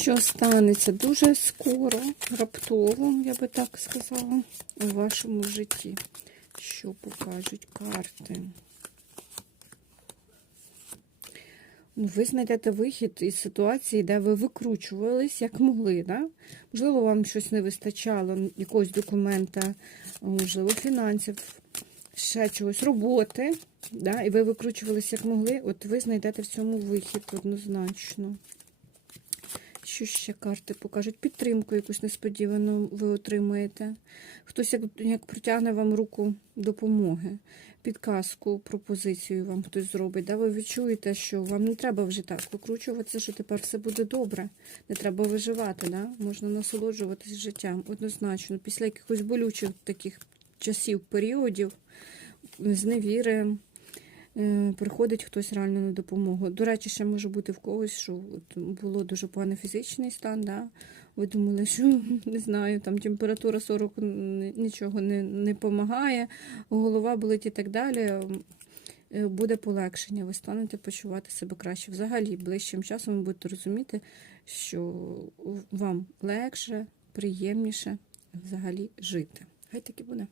що станеться дуже скоро, раптово, я би так сказала, у вашому житті. Що покажуть карти? Ну, ви знайдете вихід із ситуації, де ви викручувались як могли. Да? Можливо, вам щось не вистачало, якогось документа, можливо, фінансів, ще чогось, роботи. Да? І ви викручувались як могли. От ви знайдете в цьому вихід однозначно. Що ще карти покажуть? Підтримку якусь несподівану ви отримаєте. Хтось як, як протягне вам руку допомоги, підказку, пропозицію вам хтось зробить. Да? Ви відчуєте, що вам не треба вже так викручуватися, що тепер все буде добре. Не треба виживати, да? можна насолоджуватись життям однозначно. Після якихось болючих таких часів, періодів, зневіри. Е, Приходить хтось реально на допомогу. До речі, ще може бути в когось, що було дуже поганий фізичний стан. Да? Ви думали, що не знаю, там температура 40 нічого не, не допомагає, голова болить і так далі. Е, Буде полегшення, ви станете почувати себе краще. Взагалі, ближчим часом ви будете розуміти, що вам легше, приємніше взагалі жити. Хай таки буде.